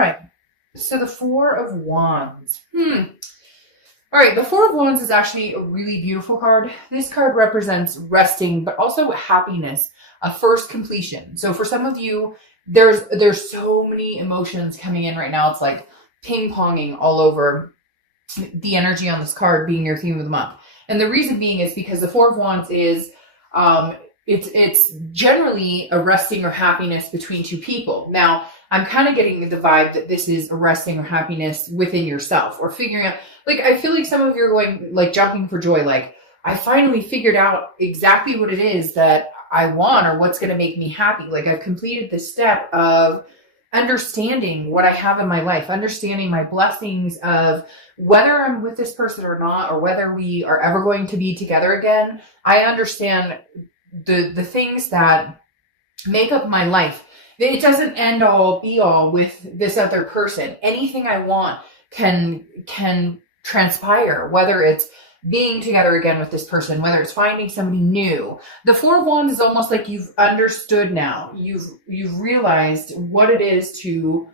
right. So the Four of Wands. All right, the Four of Wands is actually a really beautiful card. This card represents resting, but also happiness, a first completion. So for some of you, there's so many emotions coming in right now. It's like ping-ponging all over the energy on this card being your theme of the month. And the reason being is because the Four of Wands is, it's generally a resting or happiness between two people. Now, I'm kind of getting the vibe that this is a resting or happiness within yourself or figuring out, like, I feel like some of you are going, like, jumping for joy. Like, I finally figured out exactly what it is that I want or what's going to make me happy. Like, I've completed the step of understanding what I have in my life, understanding my blessings of whether I'm with this person or not, or whether we are ever going to be together again. I understand the things that make up my life. It doesn't end all be all with this other person. Anything I want can transpire, whether it's being together again with this person, whether it's finding somebody new. The Four of Wands is almost like you've understood now. You've realized what it is to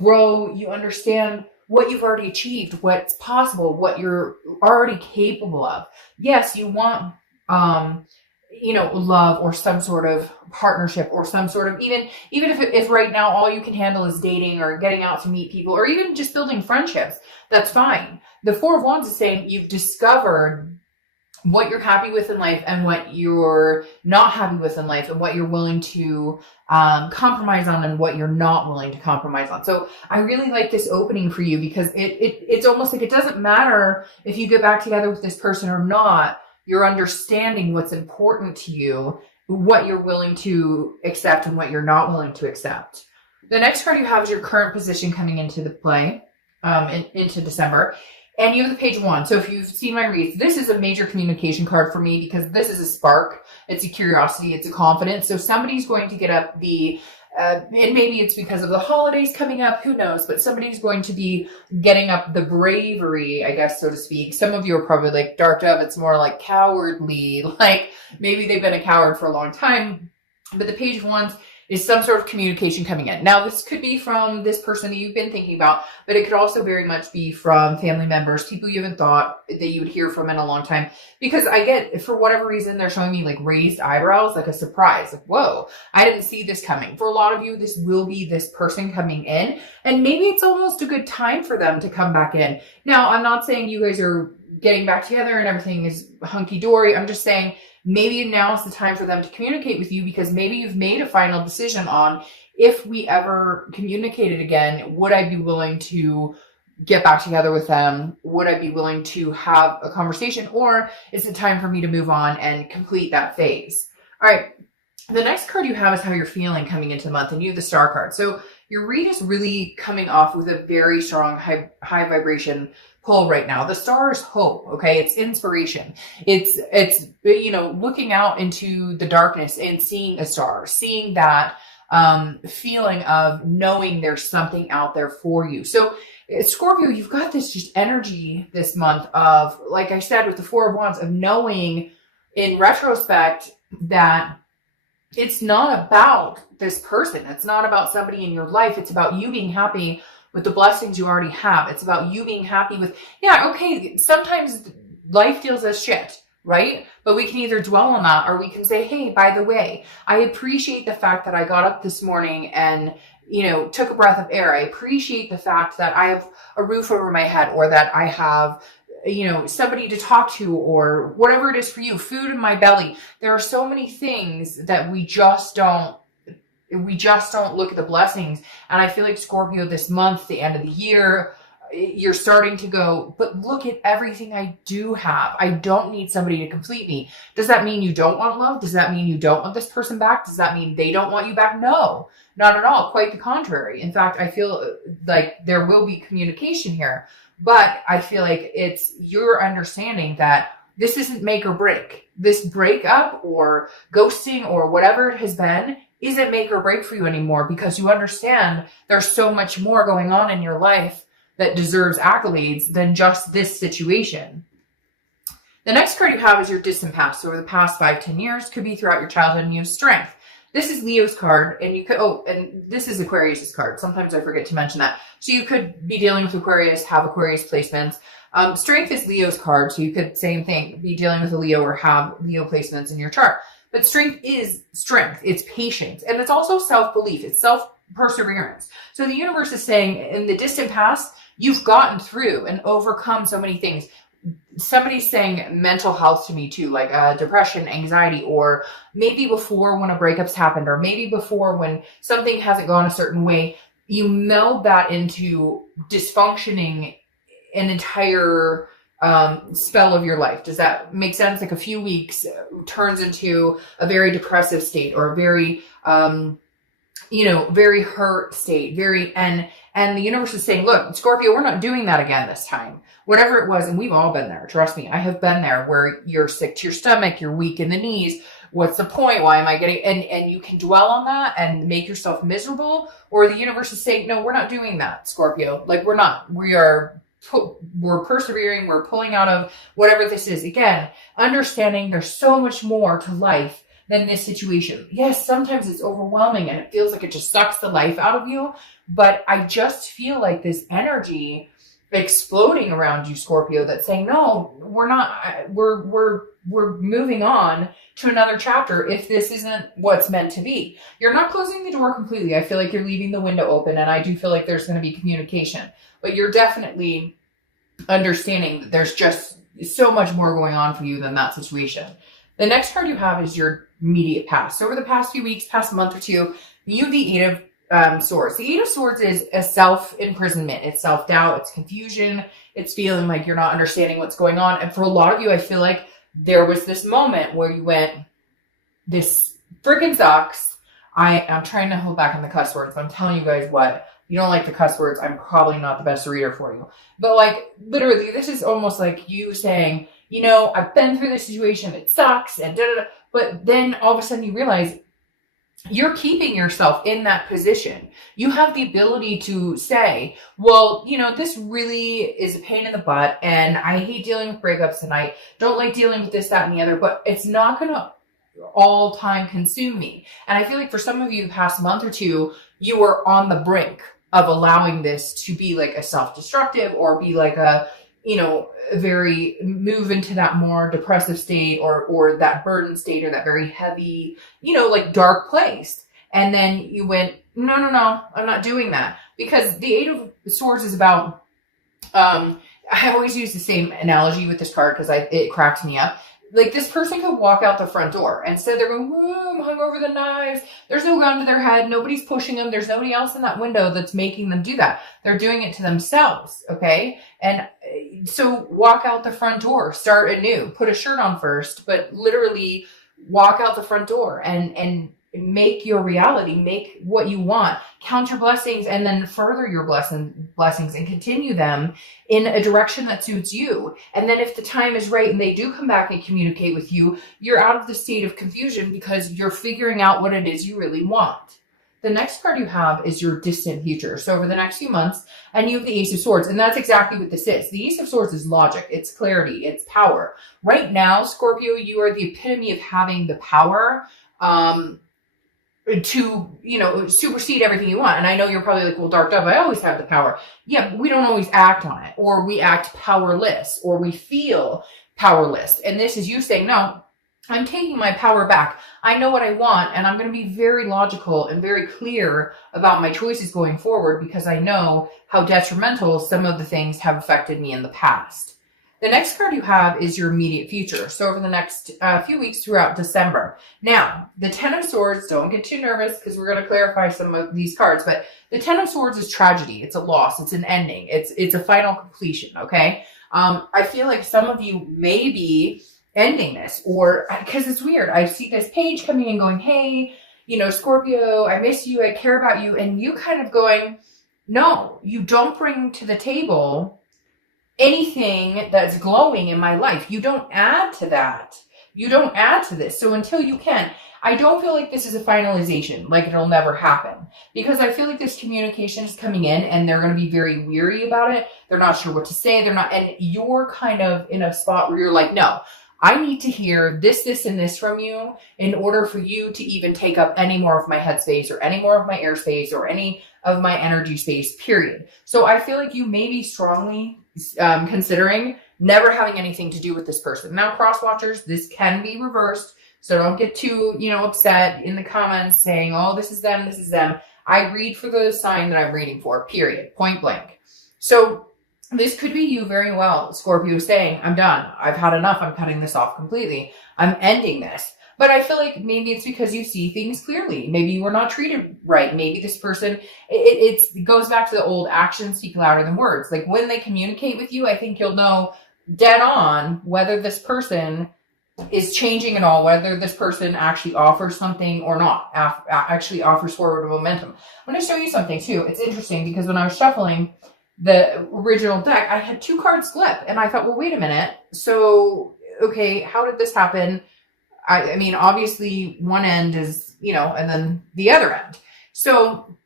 grow. You understand what you've already achieved, what's possible, what you're already capable of. Yes, you want love or some sort of partnership or some sort of, even if right now all you can handle is dating or getting out to meet people or even just building friendships, that's fine. The Four of Wands is saying you've discovered what you're happy with in life and what you're not happy with in life and what you're willing to compromise on and what you're not willing to compromise on. So I really like this opening for you because it's almost like it doesn't matter if you get back together with this person or not. You're understanding what's important to you, what you're willing to accept and what you're not willing to accept. The next card you have is your current position coming into the play, into December. And you have the Page of Wands. So if you've seen my reads, this is a major communication card for me because this is a spark. It's a curiosity. It's a confidence. So somebody's going to get up and maybe it's because of the holidays coming up, who knows, but somebody's going to be getting up the bravery, I guess, so to speak. Some of you are probably like, Dark Dove, it's more like cowardly, like maybe they've been a coward for a long time. But the Page of Wands is some sort of communication coming in. Now, this could be from this person that you've been thinking about, but it could also very much be from family members, people you haven't thought that you would hear from in a long time. Because I get, for whatever reason, they're showing me like raised eyebrows, like a surprise. Like, whoa, I didn't see this coming. For a lot of you, this will be this person coming in, and maybe it's almost a good time for them to come back in. Now, I'm not saying you guys are getting back together and everything is hunky-dory. I'm just saying, maybe now is the time for them to communicate with you because maybe you've made a final decision on if we ever communicated again, would I be willing to get back together with them? Would I be willing to have a conversation, or is it time for me to move on and complete that phase? All right. The next card you have is how you're feeling coming into the month, and you have the Star card. So your read is really coming off with a very strong high vibration pull right now. The Star is hope, okay? It's inspiration. It's looking out into the darkness and seeing a star, seeing that feeling of knowing there's something out there for you. So Scorpio, you've got this just energy this month of, like I said, with the Four of Wands, of knowing in retrospect that it's not about this person. It's not about somebody in your life. It's about you being happy with the blessings you already have. It's about you being happy with, okay, sometimes life deals us shit, right? But we can either dwell on that, or we can say, hey, by the way, I appreciate the fact that I got up this morning and, took a breath of air. I appreciate the fact that I have a roof over my head, or that I have, somebody to talk to, or whatever it is for you, food in my belly. There are so many things that we just don't look at the blessings. And I feel like Scorpio, this month, the end of the year, you're starting to go, but look at everything I do have. I don't need somebody to complete me. Does that mean you don't want love? Does that mean you don't want this person back? Does that mean they don't want you back? No, not at all. Quite the contrary. In fact, I feel like there will be communication here, but I feel like it's your understanding that this isn't make or break. This breakup or ghosting or whatever it has been isn't make or break for you anymore, because you understand there's so much more going on in your life that deserves accolades than just this situation. The next card you have is your distant past. So over the past 5-10 years, could be throughout your childhood, and you have Strength. this is Leo's card, and you could, and this is Aquarius's card. Sometimes I forget to mention that. So you could be dealing with Aquarius, have Aquarius placements. Strength is Leo's card, so you could, same thing, be dealing with a Leo or have Leo placements in your chart. But strength is strength. It's patience. And it's also self-belief. It's self-perseverance. So the universe is saying, in the distant past, you've gotten through and overcome so many things. Somebody's saying mental health to me too, like depression, anxiety, or maybe before when a breakup's happened, or maybe before when something hasn't gone a certain way, you meld that into dysfunctioning an entire spell of your life. Does that make sense? Like a few weeks turns into a very depressive state, or a very, very hurt state, and the universe is saying, look, Scorpio, we're not doing that again this time. Whatever it was, and we've all been there. Trust me, I have been there, where you're sick to your stomach, you're weak in the knees. What's the point? Why am I getting, and you can dwell on that and make yourself miserable, or the universe is saying, no, we're not doing that, Scorpio. Like, we're not. We're persevering, we're pulling out of whatever this is. Again, understanding there's so much more to life than this situation. Yes, sometimes it's overwhelming and it feels like it just sucks the life out of you, but I just feel like this energy exploding around you, Scorpio, that's saying, no, we're not, we're moving on to another chapter if this isn't what's meant to be. You're not closing the door completely. I feel like you're leaving the window open, and I do feel like there's going to be communication, but you're definitely understanding that there's just so much more going on for you than that situation. The next card you have is your immediate past. So over the past few weeks, past month or two, you have the Eight of Swords. The Eight of Swords is a self-imprisonment. It's self-doubt. It's confusion. It's feeling like you're not understanding what's going on. And for a lot of you, I feel like there was this moment where you went, this freaking sucks. I'm trying to hold back on the cuss words, but I'm telling you guys what, you don't like the cuss words, I'm probably not the best reader for you. But like, literally, this is almost like you saying, I've been through this situation, it sucks, and da-da-da. But then all of a sudden you realize you're keeping yourself in that position. You have the ability to say, well, this really is a pain in the butt, and I hate dealing with breakups, and I don't like dealing with this, that, and the other, but it's not going to all time consume me. And I feel like for some of you the past month or two, you were on the brink of allowing this to be like a self-destructive, or be like a, very move into that more depressive state, or that burden state, or that very heavy, like dark place. And then you went, no, I'm not doing that. Because the Eight of Swords is about, I always use the same analogy with this card because it cracks me up. Like, this person could walk out the front door. Instead, they're going, whoa, I'm hung over the knives. There's no gun to their head. Nobody's pushing them. There's nobody else in that window that's making them do that. They're doing it to themselves, okay? And so walk out the front door. Start anew. Put a shirt on first, but literally walk out the front door and make your reality. Make what you want. Count your blessings, and then further your blessings and continue them in a direction that suits you. And then if the time is right and they do come back and communicate with you, you're out of the state of confusion because you're figuring out what it is you really want. The next card you have is your distant future. So over the next few months, and you have the Ace of Swords, and that's exactly what this is. The Ace of Swords is logic, it's clarity, it's power. Right now, Scorpio, you are the epitome of having the power to, supersede everything you want. And I know you're probably like, well, Dark Dove, I always have the power. Yeah, but we don't always act on it, or we act powerless, or we feel powerless. And this is you saying, no, I'm taking my power back. I know what I want, and I'm going to be very logical and very clear about my choices going forward, because I know how detrimental some of the things have affected me in the past. The next card you have is your immediate future. So over the next few weeks throughout December. Now, the Ten of Swords, don't get too nervous because we're going to clarify some of these cards, but the Ten of Swords is tragedy. It's a loss. It's an ending. It's a final completion, okay? I feel like some of you may be ending this, or because it's weird. I see this page coming and going, hey, Scorpio, I miss you. I care about you. And you kind of going, no, you don't bring to the table anything that's glowing in my life. You don't add to that. You don't add to this. So until you can, I don't feel like this is a finalization, like it'll never happen, because I feel like this communication is coming in and they're going to be very weary about it. They're not sure what to say. And you're kind of in a spot where you're like, no, I need to hear this, and this from you in order for you to even take up any more of my headspace or any more of my airspace or any of my energy space, period. So I feel like you may be strongly considering never having anything to do with this person. Now, cross watchers, this can be reversed. So don't get too, upset in the comments saying, oh, this is them, this is them. I read for the sign that I'm reading for, period, point blank. So this could be you very well, Scorpio, saying, I'm done. I've had enough. I'm cutting this off completely. I'm ending this. But I feel like maybe it's because you see things clearly. Maybe you were not treated right. Maybe this person, it goes back to the old actions speak louder than words. Like when they communicate with you, I think you'll know dead on whether this person is changing at all, whether this person actually offers something or not, actually offers forward momentum. I'm going to show you something too. It's interesting because when I was shuffling the original deck, I had 2 cards flip and I thought, well, wait a minute. So, okay, how did this happen? I mean, obviously one end is, and then the other end. So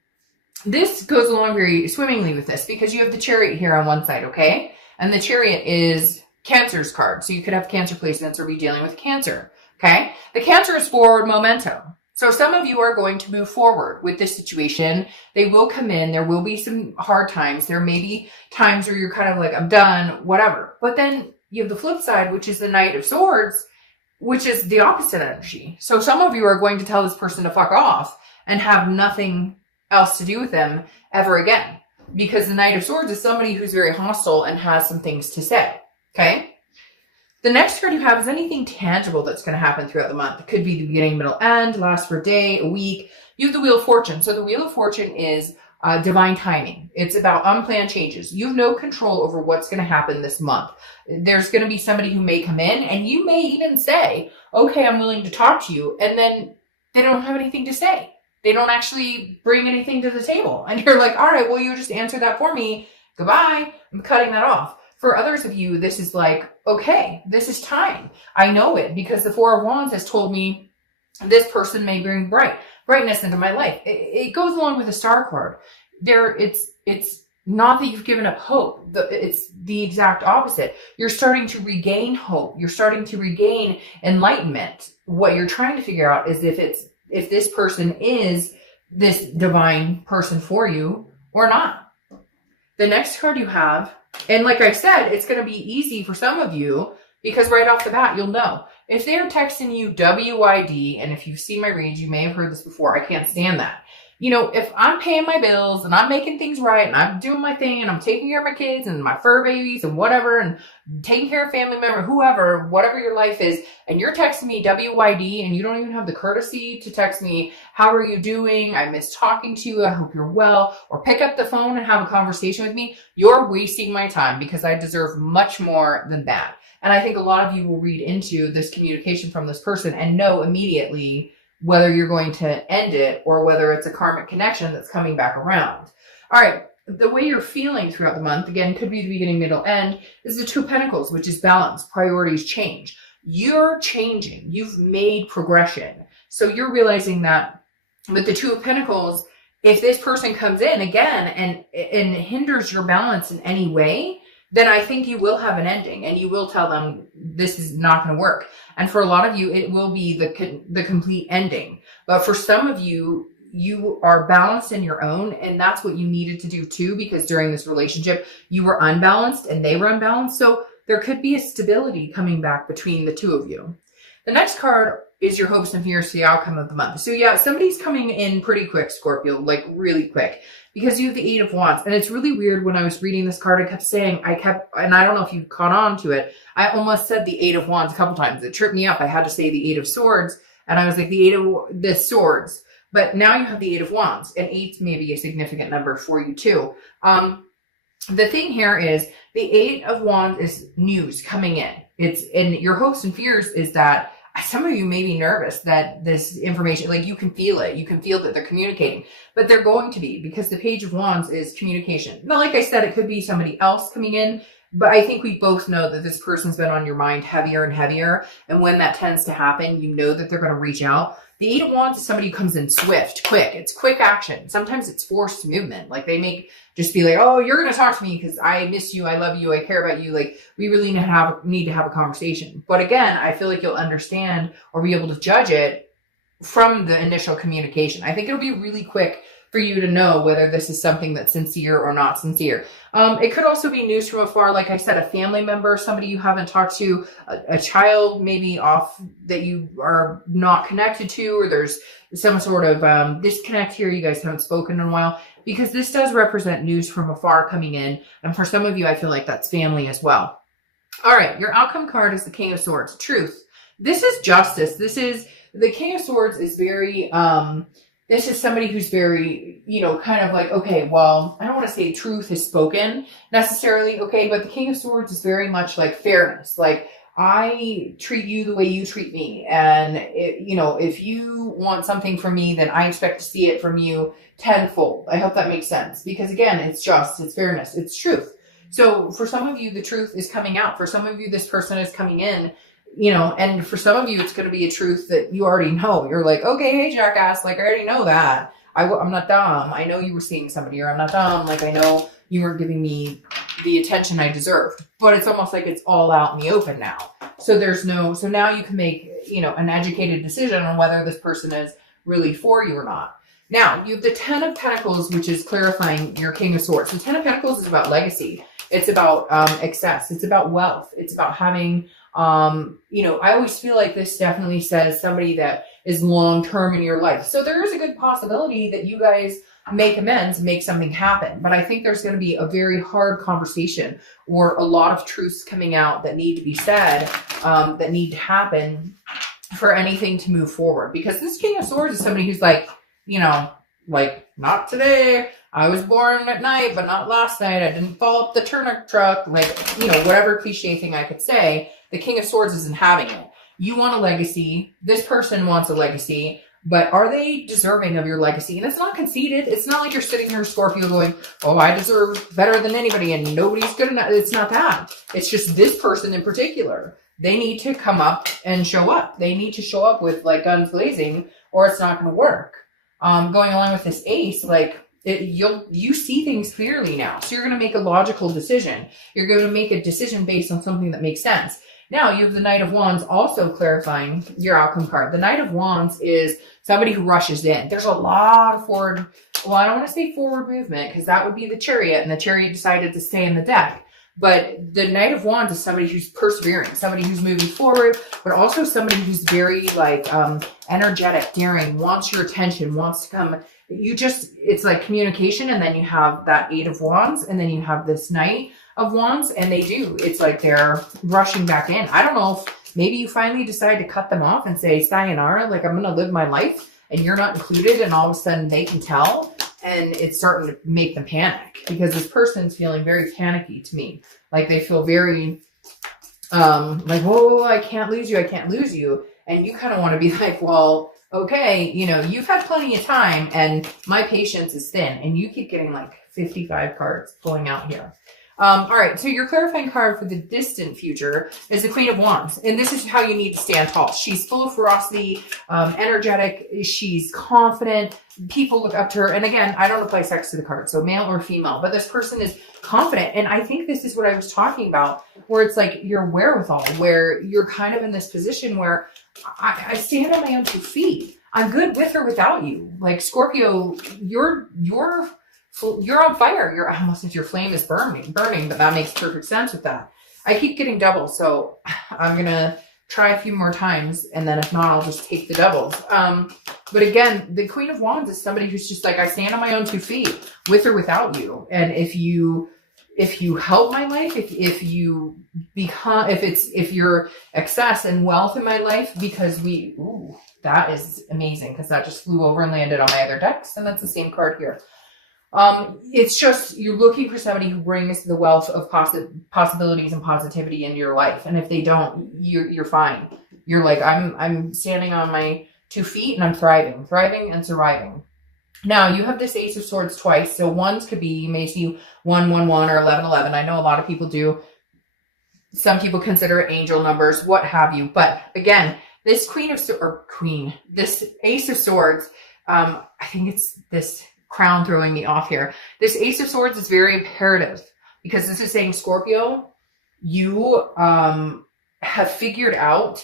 this goes along very swimmingly with this because you have the Chariot here on one side, okay? And the Chariot is Cancer's card. So you could have Cancer placements or be dealing with Cancer, okay? The Cancer is forward momentum. So some of you are going to move forward with this situation. They will come in. There will be some hard times. There may be times where you're kind of like, I'm done, whatever. But then you have the flip side, which is the Knight of Swords, which is the opposite energy. So some of you are going to tell this person to fuck off and have nothing else to do with them ever again. Because the Knight of Swords is somebody who's very hostile and has some things to say, okay? The next card you have is anything tangible that's going to happen throughout the month. It could be the beginning, middle, end, last for a day, a week. You have the Wheel of Fortune. So the Wheel of Fortune is divine timing. It's about unplanned changes. You have no control over what's going to happen this month. There's going to be somebody who may come in and you may even say, okay, I'm willing to talk to you. And then they don't have anything to say. They don't actually bring anything to the table. And you're like, all right, well, you just answer that for me. Goodbye. I'm cutting that off. For others of you, this is like, okay, this is time. I know it because the Four of Wands has told me this person may bring brightness into my life. It goes along with the Star card. It's not that you've given up hope. It's the exact opposite. You're starting to regain hope. You're starting to regain enlightenment. What you're trying to figure out is if this person is this divine person for you or not. The next card you have, and like I said, it's going to be easy for some of you because right off the bat, you'll know. If they're texting you WYD, and if you've seen my reads, you may have heard this before. I can't stand that. If I'm paying my bills and I'm making things right and I'm doing my thing and I'm taking care of my kids and my fur babies and whatever and taking care of family member, whoever, whatever your life is, and you're texting me WYD and you don't even have the courtesy to text me, how are you doing? I miss talking to you. I hope you're well. Or pick up the phone and have a conversation with me. You're wasting my time because I deserve much more than that. And I think a lot of you will read into this communication from this person and know immediately whether you're going to end it or whether it's a karmic connection that's coming back around. All right. The way you're feeling throughout the month, again, could be the beginning, middle, end, is the Two of Pentacles, which is balance. Priorities change. You're changing. You've made progression. So you're realizing that with the Two of Pentacles, if this person comes in again and hinders your balance in any way, then I think you will have an ending and you will tell them this is not going to work. And for a lot of you, it will be the complete ending. But for some of you, you are balanced in your own, and that's what you needed to do too, because during this relationship, you were unbalanced and they were unbalanced. So there could be a stability coming back between the two of you. The next card is your hopes and fears for the outcome of the month. So yeah, somebody's coming in pretty quick, Scorpio, like really quick, because you have the Eight of Wands. And it's really weird when I was reading this card, I kept saying, and I don't know if you caught on to it, I almost said the Eight of Wands a couple times. It tripped me up. I had to say the Eight of Swords, and I was like, the Swords. But now you have the Eight of Wands, and 8 may be a significant number for you too. The thing here is the Eight of Wands is news coming in. And your hopes and fears is that some of you may be nervous that this information, like you can feel it. You can feel that they're communicating, but they're going to be, because the Page of Wands is communication. Now, like I said, it could be somebody else coming in But I think we both know that this person's been on your mind heavier and heavier. And when that tends to happen, you know that they're going to reach out. The Eight of Wands is somebody who comes in swift, quick. It's quick action. Sometimes it's forced movement. Like they make just be like, oh, you're going to talk to me because I miss you. I love you. I care about you. Like we really need to have a conversation. But again, I feel like you'll understand or be able to judge it from the initial communication. I think it'll be really quick for you to know whether this is something that's sincere or not sincere. It could also be news from afar. Like I said, a family member, somebody you haven't talked to, a child maybe off that you are not connected to, or there's some sort of disconnect here. You guys haven't spoken in a while, because this does represent news from afar coming in. And for some of you, I feel like that's family as well. All right. Your outcome card is the King of Swords. Truth. This is justice. This is the King of Swords is very, this is somebody who's very, kind of like, okay, well, I don't want to say truth is spoken necessarily, okay, but the King of Swords is very much like fairness. Like, I treat you the way you treat me. And, if you want something from me, then I expect to see it from you tenfold. I hope that makes sense. Because again, it's just, it's fairness, it's truth. So for some of you, the truth is coming out. For some of you, this person is coming in. And for some of you, it's going to be a truth that you already know. You're like, okay, hey, jackass, like, I already know that. I'm not dumb. I know you were seeing somebody, or I'm not dumb. Like, I know you weren't giving me the attention I deserved. But it's almost like it's all out in the open now. So so now you can make, an educated decision on whether this person is really for you or not. Now, you have the Ten of Pentacles, which is clarifying your King of Swords. The Ten of Pentacles is about legacy. It's about excess. It's about wealth. It's about having... I always feel like this definitely says somebody that is long-term in your life. So there is a good possibility that you guys make amends, make something happen. But I think there's going to be a very hard conversation or a lot of truths coming out that need to be said, that need to happen for anything to move forward. Because this King of Swords is somebody who's like, not today. I was born at night, but not last night. I didn't fall up the turnip truck. Whatever cliche thing I could say. The King of Swords isn't having it. You want a legacy. This person wants a legacy. But are they deserving of your legacy? And it's not conceited. It's not like you're sitting here, Scorpio, going, oh, I deserve better than anybody and nobody's good enough. It's not that. It's just this person in particular. They need to come up and show up. They need to show up with like guns blazing, or it's not going to work. Going along with this ace, you see things clearly now. So you're going to make a logical decision. You're going to make a decision based on something that makes sense. Now you have the Knight of Wands also clarifying your outcome card. The Knight of Wands is somebody who rushes in. There's a lot of I don't want to say forward movement, because that would be the Chariot, and the Chariot decided to stay in the deck. But the Knight of Wands is somebody who's persevering, somebody who's moving forward, but also somebody who's very energetic, daring, wants your attention, wants to come. It's like communication, and then you have that Eight of Wands, and then you have this Knight of Wands, and it's like they're rushing back in. I don't know if maybe you finally decide to cut them off and say, sayonara, like I'm going to live my life, and you're not included, and all of a sudden they can tell, and it's starting to make them panic, because this person's feeling very panicky to me. Like they feel very, whoa, I can't lose you, I can't lose you. And you kind of want to be like, well, okay, you've had plenty of time, and my patience is thin, and you keep getting like 55 cards pulling out here. All right, so your clarifying card for the distant future is the Queen of Wands. And this is how you need to stand tall. She's full of ferocity, energetic. She's confident. People look up to her. And again, I don't apply sex to the card, so male or female. But this person is confident. And I think this is what I was talking about, where it's like your wherewithal, where you're kind of in this position where I stand on my own 2 feet. I'm good with or without you. Like, Scorpio, you're on fire. I almost said your flame is burning, but that makes perfect sense with that. I keep getting doubles, so I'm going to try a few more times, and then if not, I'll just take the doubles. But again, the Queen of Wands is somebody who's just like, I stand on my own 2 feet, with or without you. And if you help my life, if you're excess and wealth in my life, because that is amazing, because that just flew over and landed on my other decks, and that's the same card here. It's just, you're looking for somebody who brings the wealth of possibilities and positivity in your life. And if they don't, you're fine. You're like, I'm standing on my 2 feet and I'm thriving and surviving. Now you have this Ace of Swords twice. So ones could be, you may see 1, 1, 1 or 11, 11. I know a lot of people do. Some people consider it angel numbers, what have you. But again, this this Ace of Swords, I think it's this crown throwing me off here. This Ace of Swords is very imperative because this is saying, Scorpio, you have figured out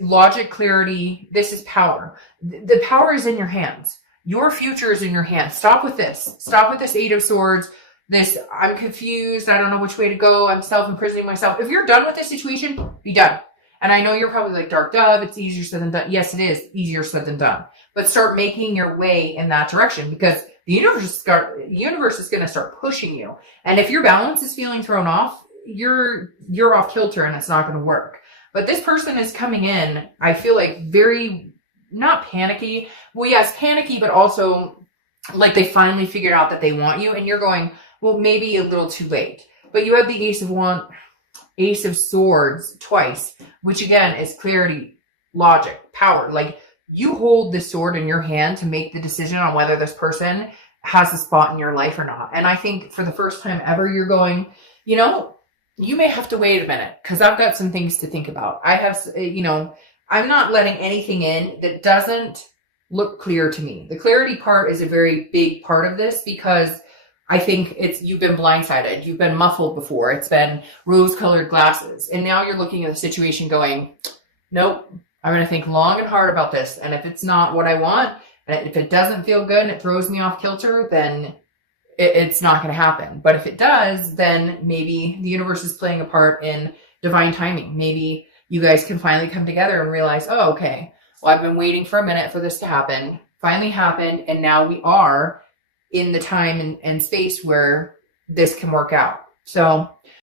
logic, clarity. This is power. The power is in your hands. Your future is in your hands. Stop with this. Stop with this Eight of Swords. This, I'm confused. I don't know which way to go. I'm self-imprisoning myself. If you're done with this situation, be done. And I know you're probably like, Dark Dove, it's easier said than done. Yes, it is easier said than done. But start making your way in that direction, because the universe is going to start pushing you. And if your balance is feeling thrown off, you're off kilter and it's not going to work. But this person is coming in, I feel like, very, not panicky. Well, yes, panicky, but also like they finally figured out that they want you, and you're going, well, maybe a little too late. But you have the Ace of Swords twice, which again is clarity, logic, power. Like, you hold the sword in your hand to make the decision on whether this person has a spot in your life or not. And I think for the first time ever, you're going, you know, you may have to wait a minute because I've got some things to think about. I have, you know, I'm not letting anything in that doesn't look clear to me. The clarity part is a very big part of this, because I think you've been blindsided. You've been muffled before. It's been rose-colored glasses. And now you're looking at the situation going, nope, I'm going to think long and hard about this. And if it's not what I want, and if it doesn't feel good and it throws me off kilter, then it's not going to happen. But if it does, then maybe the universe is playing a part in divine timing. Maybe you guys can finally come together and realize, oh, okay, well, I've been waiting for a minute for this to happen. Finally happened. And now we are in the time and space where this can work out. So